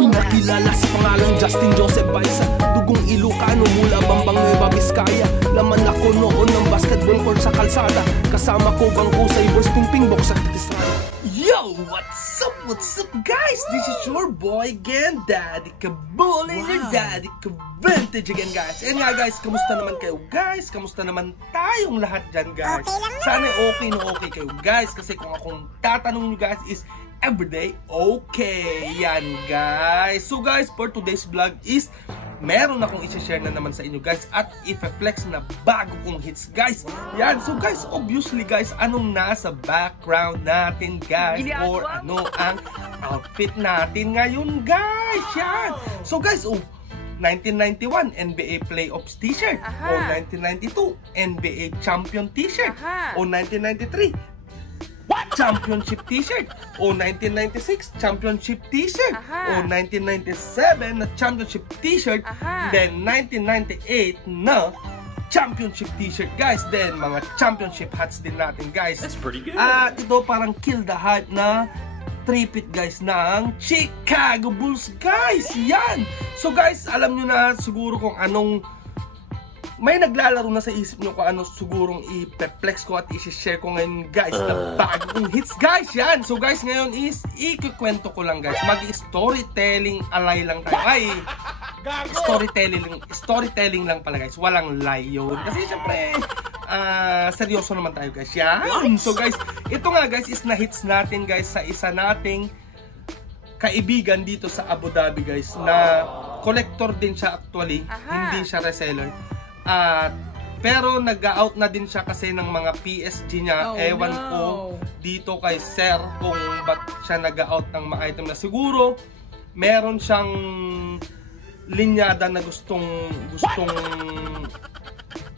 Nakilala sa pangalang Justin Joseph Baisa, dugong Ilocano mula Bambang Nueva Vizcaya. Laman ako noon ng basketball court sa kalsada, kasama ko bangko sa Ibors Pingpingbok sa Estrada. Yo! What's up guys? This is your boy again, Daddy Kabul, and your Daddy Kavintage again guys. And nga guys, kamusta naman kayo guys? Kamusta naman tayong lahat dyan guys? Sana okay na okay kayo guys, kasi kung akong tatanungin nyo guys is everyday okay. Yan guys. So guys, for today's vlog is meron akong i-share na naman sa inyo guys at i-flex na bago kong hits guys. Yan. So guys, obviously guys, anong nasa background natin guys, or ano ang outfit natin ngayon guys. Yan. So guys, 1991 NBA Playoffs t-shirt, o 1992 NBA Champion t-shirt, o 1993 Championship t-shirt, o 1996 Championship t-shirt, o 1997 na Championship t-shirt, then 1998 na Championship t-shirt guys, then mga Championship hats din natin guys. That's pretty good. At ito parang kill the hype na tripit guys ng Chicago Bulls guys. Yan. So guys, alam nyo na siguro kung anong may naglalaro na sa isip nyo kung ano sigurong i-flex ko at i-share ko ngayon guys na bagong hits guys. Yan. So guys, ngayon is ikikwento ko lang guys. Mag-storytelling alay lang tayo. Ay, storytelling lang pala guys. Walang lie yun. Kasi syempre, seryoso naman tayo guys. Yan. So guys, ito nga guys is na-hits natin guys sa isa nating kaibigan dito sa Abu Dhabi guys, na collector din siya actually. Hindi siya reseller. Pero nag-out na din siya kasi ng mga PSG niya. Ewan ko dito kay Sir kung ba't siya nag-out ng mga item na siguro meron siyang linyada na gustong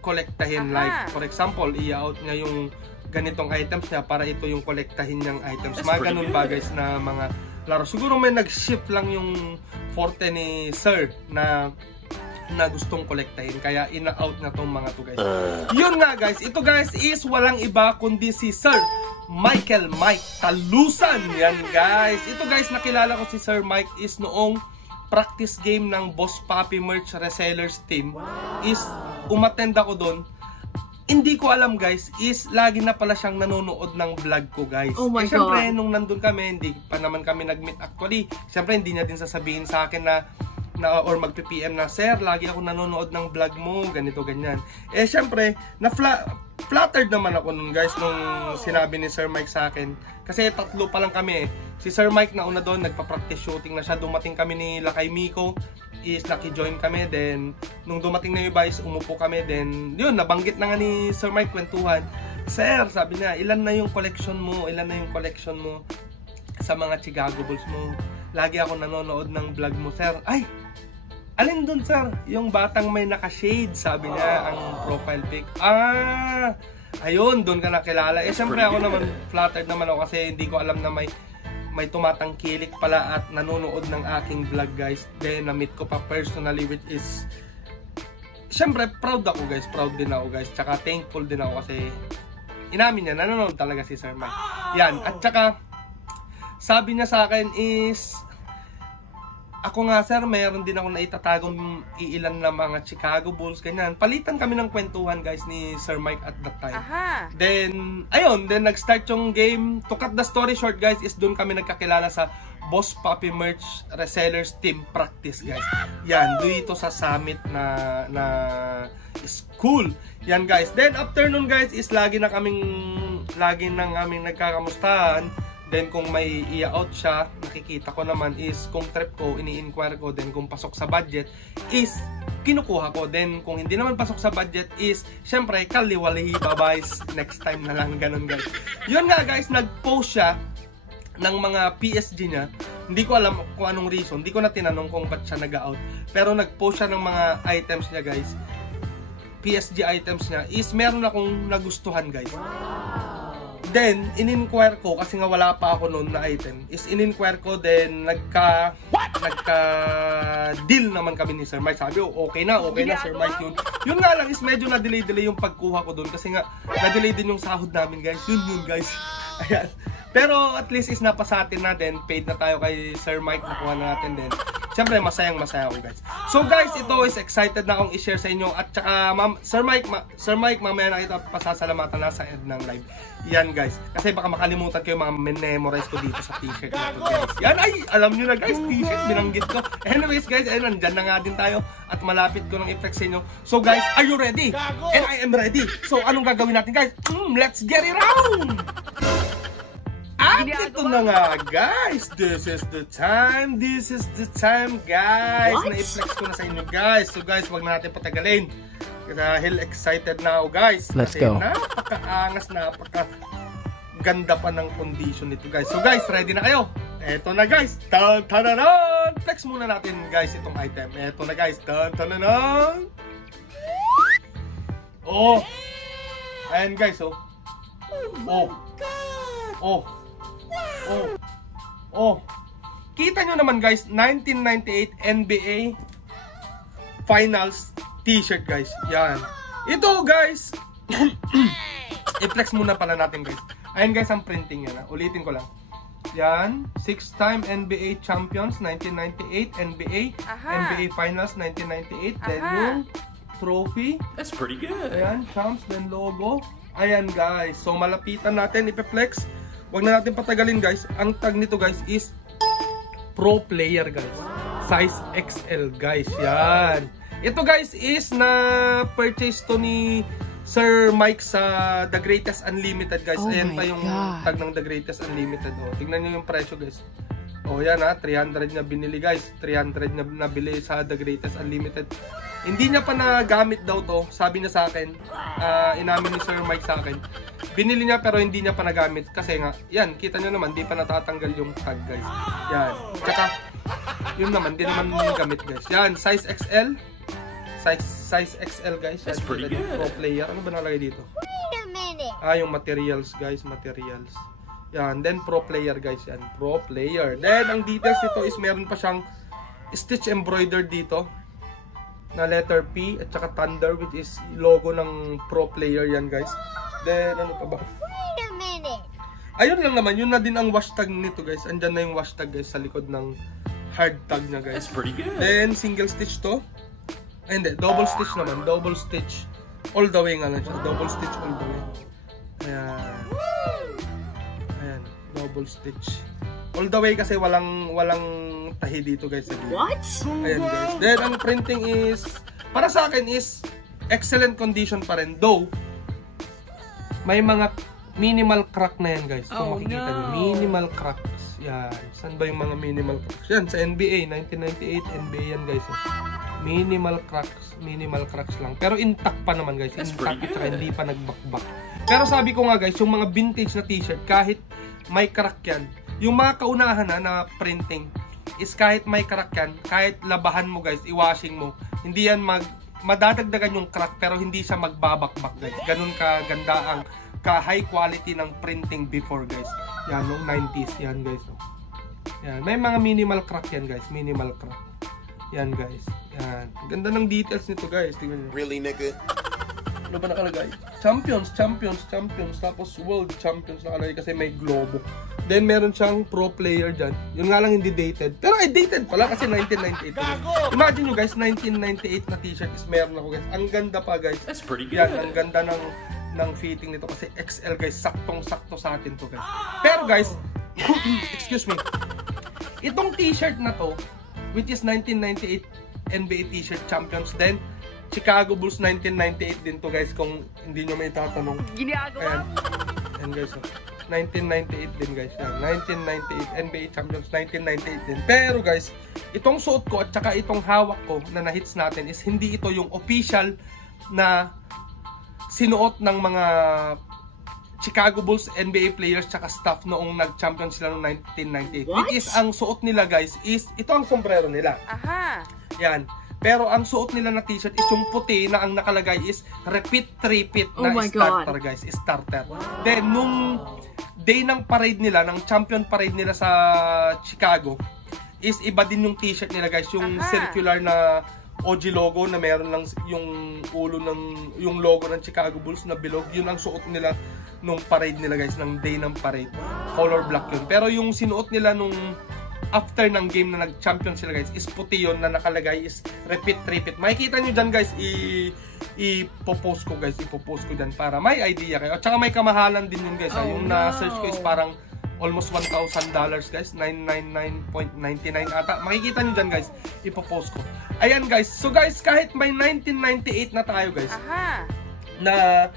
kolektahin. Like for example, i-out niya yung ganitong items niya para ito yung kolektahin niyang items. Mga ganun ba guys na mga laro. Siguro may nag-shift lang yung forte ni Sir na gustong kolektahin, kaya ina-out na tong mga to guys. Yun nga guys, ito guys is walang iba kundi si Sir Michael Mike Talusan. Yan guys. Ito guys, nakilala ko si Sir Mike is noong practice game ng Boss Papi Merch Resellers team. Is umattend ako doon. Hindi ko alam guys, is lagi na pala siyang nanonood ng vlog ko guys. Oh my God. Siyempre, nung nandun kami, hindi pa naman kami nag-meet actually. Siyempre, hindi niya din sasabihin sa akin na or magpi-PM na, Sir, lagi ako nanonood ng vlog mo, ganito, ganyan. Eh, syempre, flattered naman ako nun, guys, nung sinabi ni Sir Mike sa akin. Kasi tatlo pa lang kami eh. Si Sir Mike na una doon, nagpa-practice shooting na siya. Dumating kami ni Lakay Miko, is naki-join kami. Then, nung dumating na yung guys, umupo kami. Then, yun, nabanggit na nga ni Sir Mike kwentuhan. Sir, sabi niya, ilan na yung collection mo? Ilan na yung collection mo sa mga Chicago Bulls mo? Lagi ako nanonood ng vlog mo, Sir. Ay! Alin dun, Sir? Yung batang may naka-shade, sabi niya, ang profile pic. Ayun, dun ka nakilala. Eh, siyempre ako naman, flattered naman ako kasi hindi ko alam na may tumatangkilik pala at nanonood ng aking vlog, guys. Then, na-meet ko pa personally, which is, siyempre, proud ako, guys. Proud din ako, guys. Tsaka, thankful din ako kasi, inamin niya, nanonood talaga si Sir Mike. Yan, at tsaka, sabi niya sa akin is, ako nga sir, mayroon din ako naitatagong iilan na mga Chicago Bulls, ganyan. Palitan kami ng kwentuhan guys ni Sir Mike at that time. Then, ayun, then nag-start yung game. To cut the story short guys, is doon kami nagkakilala sa Boss Papi Merch Resellers team practice guys. Yan, dito sa Summit na school. Yan guys. Then after nun guys, is lagi nang aming nagkakamustahan. Then kung may i-out siya, nakikita ko naman is kung trip ko, ini-inquire ko. Then kung pasok sa budget is kinukuha ko. Then kung hindi naman pasok sa budget is syempre kaliwalihi, bye-bye, next time na lang, ganun guys. Yun nga guys, nag-post siya ng mga PSG niya. Hindi ko alam kung anong reason, hindi ko na tinanong kung ba't siya nag-out. Pero nag-post siya ng mga items niya guys, PSG items niya, is meron akong nagustuhan guys. Then, in-inquire ko, kasi nga wala pa ako noon na item, is in-inquire ko, then nagka-deal naman kami ni Sir Mike. Sabi, okay na Sir Mike yun. Yun nga lang is medyo na-delay yung pagkuha ko doon, kasi nga, na-delay din yung sahod namin guys. Yun guys. Ayan. Pero at least is napasatin na din. Paid na tayo kay Sir Mike. Nakuha na natin din. Siyempre, masaya ako guys. So guys, ito is excited na akong i-share sa inyo. At saka, Sir Mike, mamaya na kita pasasalamatan na sa end ng live. Yan guys. Kasi baka makalimutan ko yung mga memorize ko dito sa t-shirt na ito guys. Yan ay, alam nyo na guys, t-shirt, binanggit ko. Anyways guys, ayun, nandyan na nga din tayo. At malapit ko nang i-flex sa inyo. So guys, are you ready? And I am ready. So anong gagawin natin guys? Let's get it on! At ito na nga guys, this is the time guys, na i-flex ko na sa inyo guys. So guys, wag na natin patagalin dahil excited na ako guys. Let's kasi go. Napakaangas, napakaganda pa ng condition nito guys. So guys, ready na kayo? Eto na guys, tan-tan-tan! Flex muna natin guys itong item. Eto na guys, tan-tan-tan! Oh! Ayan guys, oh. Oh. Kita nyo naman guys, 1998 NBA Finals t-shirt guys. Yan. Ito guys. I-flex muna pala natin guys. Ayan guys ang printing yan. Ulitin ko lang. Yan. 6-time NBA Champions 1998 NBA Finals 1998. Then yung trophy. That's pretty good. Ayan. Champs. Then logo. Ayan guys. So malapitan natin. I-flex. Huwag na natin patagalin guys. Ang tag nito guys is Pro Player guys. Size XL guys. Yan. Ito guys is na purchase to ni Sir Mike sa The Greatest Unlimited guys. Ayan pa yung tag ng The Greatest Unlimited. Oh, tingnan nyo yung presyo guys. Oh yan ha. 300 na binili guys. 300 na nabili sa The Greatest Unlimited. Hindi niya pa nagamit daw to. Sabi niya sa akin. Inamin ni Sir Mike sa akin. Binili niya pero hindi niya pa nagamit. Kasi nga, yan, kita nyo naman, di pa natatanggal yung tag guys. Yan. Tsaka, yun naman, di naman gamit guys. Yan, size XL. Size XL guys. Yan, that's pretty good. Pro Player. Ano ba nalagay dito? Wait a minute. Yung materials guys, materials. Yan, then Pro Player guys. Yan, Pro Player. Then, ang details nito is meron pa siyang stitch embroidered dito na letter P at saka Thunder, which is logo ng Pro Player yan guys. Then, ano pa ba? Wait a minute. Ayun lang naman, yun na din ang wash tag nito guys. Andyan na yung wash tag guys sa likod ng hard tag niya guys. That's pretty good. Then, single stitch to. Ay, hindi, double stitch naman. Double stitch. All the way nga lang siya. Double stitch all the way. Ayan. Ayan, double stitch. All the way kasi walang tahi dito guys. What? Ayan guys. Then, ang printing is, para sa akin is, excellent condition pa rin. Though, may mga minimal crack na yan guys. Kung makikita nyo, minimal cracks. Yan. Saan ba yung mga minimal cracks? Yan, sa NBA. 1998 NBA yan guys. Minimal cracks lang. Pero intact pa naman guys. Intact at saka hindi pa nagbakbak. Pero sabi ko nga guys, yung mga vintage na t-shirt, kahit may crack yan, yung mga kaunahan na printing, is kahit may crack yan, kahit labahan mo guys, i-washing mo, hindi yan madadagdagan yung crack pero hindi siya magbabakbak guys. Ganun kaganda ang high quality ng printing before guys. Yan, noong 90s yan guys. Yan, may mga minimal crack yan guys, minimal crack. Yan guys. Yan. Ganda ng details nito guys. Tingnan niyo. Really, nigga? Ano ba nakalagay? Champions. Tapos World Champions nakalagay kasi may globo. Then meron siyang Pro Player dyan. Yun nga lang hindi dated. Pero dated pala kasi 1998. Imagine nyo guys, 1998 na t-shirt is meron ako guys. Ang ganda pa guys. That's pretty good. Yan, ang ganda ng fitting nito kasi XL guys. Saktong-sakto sa atin to guys. Pero guys, excuse me. Itong t-shirt na to, which is 1998 NBA t-shirt champions, then Chicago Bulls 1998 din to guys, kung hindi nyo may tatanong. Ayan. Ayan guys, 1998 din guys. Yan. 1998 NBA champions, 1998 din. Pero guys, itong suot ko at saka itong hawak ko na na-hits natin is hindi ito yung official na sinuot ng mga Chicago Bulls NBA players tsaka staff noong nag-champion sila noong 1998. What? Which is, ang suot nila guys is, ito ang sombrero nila. Aha. Yan. Pero ang suot nila na t-shirt is yung puti na ang nakalagay is repeat na starter guys. Starter. Then, nung day ng parade nila, ng champion parade nila sa Chicago, is iba din yung t-shirt nila guys. Yung circular na OG logo na meron lang yung ulo ng, yung logo ng Chicago Bulls na bilog. Yun ang suot nila nung parade nila guys, ng day ng parade. Color black yun. Pero yung sinuot nila nung after ng game na nag-champion sila guys, is puti yun na nakalagay is repeat. Makikita nyo dyan guys, ipopost ko guys, ipopost ko dyan para may idea kayo. At saka may kamahalan din yun guys. Yung na-search ko is parang almost $1,000 guys, 999.99 ata. Makikita nyo dyan guys, ipopost ko. Ayan guys, so guys, kahit may 1998 na tayo guys, na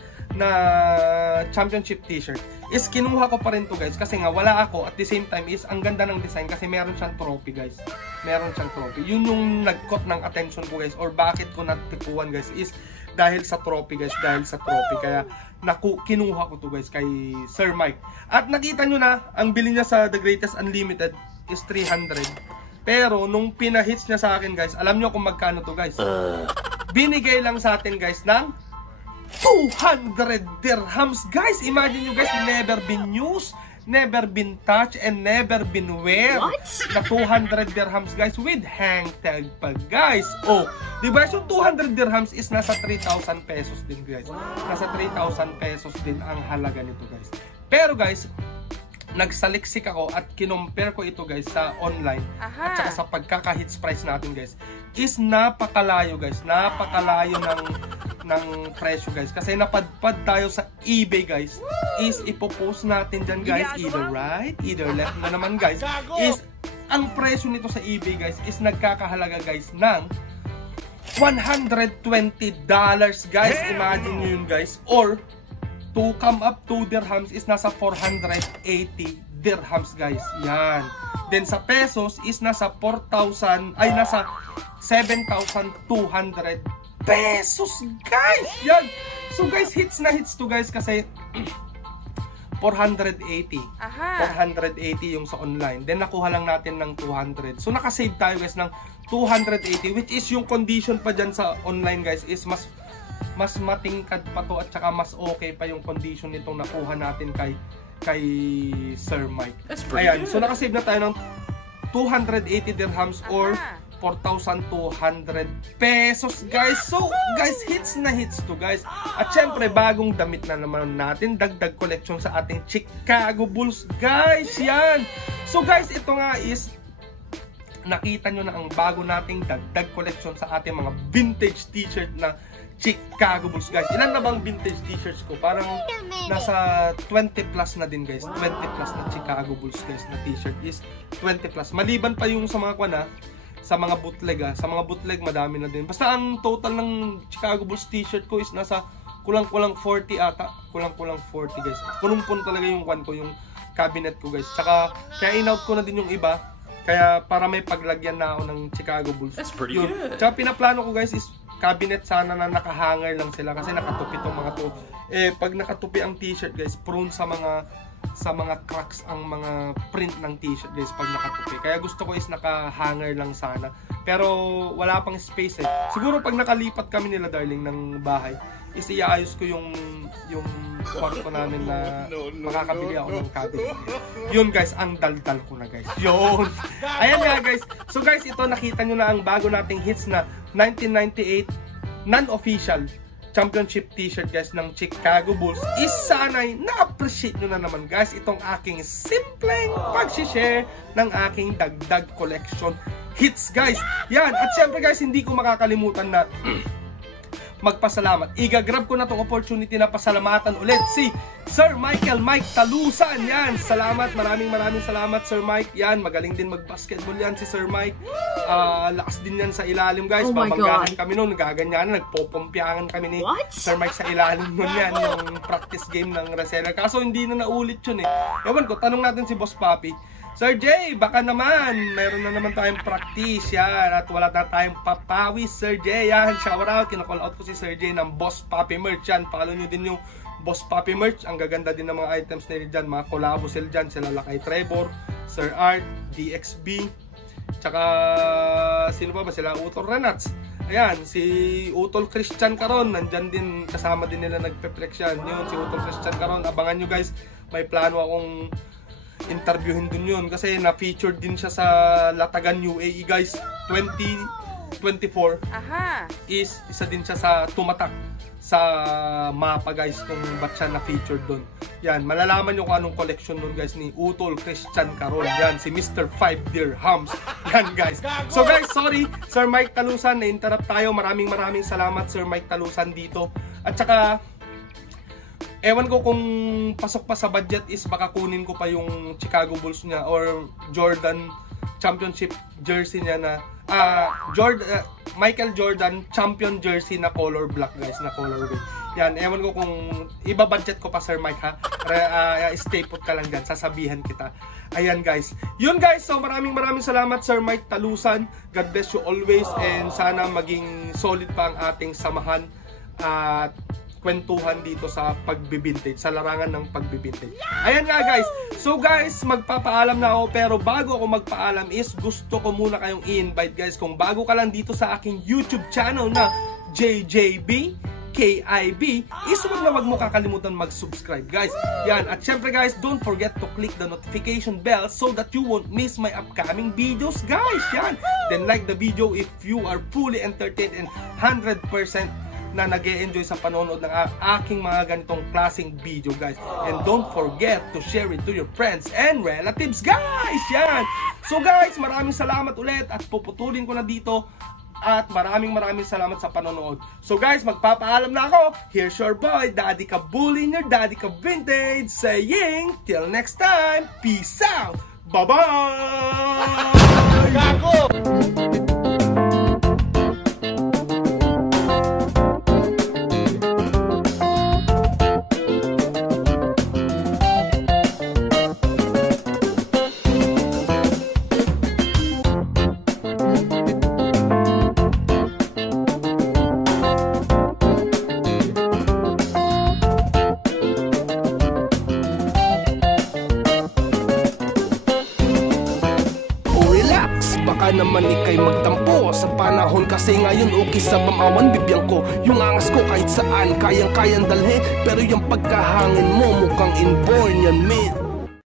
championship t-shirt, is kinuha ko pa rin to guys kasi nga wala ako. At the same time is ang ganda ng design kasi meron siyang trophy guys, meron siyang trophy. Yun yung nag-caught ng attention ko guys, or bakit ko natipuan guys, is dahil sa trophy guys, kaya kinuha ko to guys kay Sir Mike. At nakita nyo na, ang bili niya sa The Greatest Unlimited is 300, pero nung pinahits niya sa akin guys, alam nyo kung magkano to guys, binigay lang sa atin guys ng 200 dirhams guys. Imagine nyo guys, never been used, never been touched, and never been wear. Na 200 dirhams guys with hang tag pa guys. Oh, diba yung 200 dirhams is nasa 3,000 pesos din guys. Nasa 3,000 pesos din ang halaga nito guys. Pero guys, nagsaliksik ako at kinompare ko ito guys sa online at saka sa pagkaka-hits price natin guys, is napakalayo guys, napakalayo ng presyo guys, kasi napadpad tayo sa eBay guys. Is ipopost natin dyan guys, either right, either left na naman guys, is ang presyo nito sa eBay guys is nagkakahalaga guys ng $120 guys. Imagine nyo yun guys, or to come up to dirhams is nasa 480 dirhams guys. Yan. Then sa pesos is nasa 7,200 pesos guys. Yan. So guys, hits na hits to guys kasi 480. 480 yung sa online. Then nakuha lang natin ng 200. So nakasave tayo guys ng 280, which is yung condition pa dyan sa online guys is mas matingkad pa to, at saka mas okay pa yung condition nitong nakuha natin kay Sir Mike. Ayan, so nakasave na tayo ng 280 dirhams or 4,200 pesos guys. So guys, hits na hits to guys. At syempre, bagong damit na naman natin, dagdag collection sa ating Chicago Bulls guys. Yan. So guys, ito nga is nakita nyo na ang bago nating dagdag collection sa ating mga vintage t-shirt na Chicago Bulls guys. Ilan na bang vintage t-shirts ko? Parang nasa 20 plus na din guys. 20 plus na Chicago Bulls guys na t-shirt is 20 plus. Maliban pa yung sa mga sa mga bootleg Sa mga bootleg madami na din. Basta ang total ng Chicago Bulls t-shirt ko is nasa kulang-kulang 40 ata. Kulang-kulang 40 guys. Punong-puno talaga yung yung cabinet ko guys. Tsaka kaya in-out ko na din yung iba. Kaya para may paglagyan na ako ng Chicago Bulls. That's pretty good. Tsaka pinaplano ko guys is cabinet sana na nakahanger lang sila kasi nakatupi tong mga to. Pag nakatupi ang t-shirt guys, prone sa mga cracks ang mga print ng t-shirt guys pag nakatupi. Kaya gusto ko is nakahanger lang sana. Pero wala pang space Siguro pag nakalipat kami nila darling ng bahay, is iaayos ko yung kwarto namin na makakabili ako ng cabinet. Yun guys, ang daldal ko na guys. Yun. Ayan nga guys. So guys, ito nakita nyo na ang bago nating hits na 1998 non-official championship t-shirt guys ng Chicago Bulls. Is sana'y na-appreciate nyo na naman guys itong aking simpleng pag-share ng aking dagdag collection hits guys. Yan. At syempre guys, hindi ko makakalimutan na magpasalamat. Igagrab ko na tong opportunity na pasalamatan ulit si Sir Mike Talusan. Yan, salamat, maraming salamat Sir Mike. Yan, magaling din mag-basketball yan si Sir Mike. Lakas din yan sa ilalim guys. Babanggahan kami noon, nagaganyan, nagpopompyangan kami ni Sir Mike sa ilalim noon yan, yung practice game ng reseller. Kaso hindi na naulit yun Ewan ko, tanong natin si Boss Papi. Sir Jay, baka naman, mayroon na naman tayong practice yan at wala na tayong papawis, Sir Jay. Yan, shout out, kinocall out ko si Sir Jay ng Boss Papi Merch yan. Follow nyo din yung Boss Papi Merch. Ang gaganda din ng mga items nila dyan, mga collabo sila dyan, sila Lakay Trevor, Sir Art, DXB, tsaka sino pa ba sila? Utol Renats. Ayan, si Utol Christian Caron, nandyan din, kasama din nila nagpe-flex yan. Yun, si Utol Christian Caron, abangan nyo guys, may plano akong interviewin dun yun kasi na-featured din siya sa Latagan UAE guys. 24 Aha. is isa din siya sa tumatak sa mapa guys kung ba't siya na-featured doon. Yan, malalaman nyo kung anong collection doon guys ni Utol Christian Caron. Yan, si Mr. 5 Dirhams. Yan guys. So guys, sorry, Sir Mike Talusan, na-interrupt tayo. Maraming salamat Sir Mike Talusan dito. At saka, ewan ko kung pasok pa sa budget is baka kunin ko pa yung Chicago Bulls niya or Jordan Championship jersey niya na Michael Jordan champion jersey na color black guys, na colorway. Yan, ewan ko kung iba-budget ko pa Sir Mike ha. Stay put ka lang dyan, sasabihan kita. Ayan guys. Yun guys, so maraming salamat Sir Mike Talusan. God bless you always and sana maging solid pa ang ating samahan at kwentuhan dito sa pagbibintage, sa larangan ng pagbibintage. Ayan nga guys. So guys, magpapaalam na ako pero bago ako magpaalam is gusto ko muna kayong i-invite guys. Kung bago ka lang dito sa aking YouTube channel na JJB KIB is wag mo kakalimutan mag-subscribe guys. Yan, at syempre guys, don't forget to click the notification bell so that you won't miss my upcoming videos guys. Yan, then like the video if you are fully entertained and 100% na nag-e-enjoy sa panonood ng aking mga ganitong klaseng video guys. And don't forget to share it to your friends and relatives guys. Yan. So guys, maraming salamat ulit at puputulin ko na dito. At maraming salamat sa panonood. So guys, magpapaalam na ako. Here's your boy, Daddy Kabulin, your Daddy Ka Vintage, saying, till next time, peace out. Bye-bye! Gago! Baka naman ikay magtampo sa panahon kasi ngayon okay sa bamawan bibiyang ko. Yung angas ko kahit saan kayang dalhin pero yung pagkahangin mo mukhang inborn yan mate.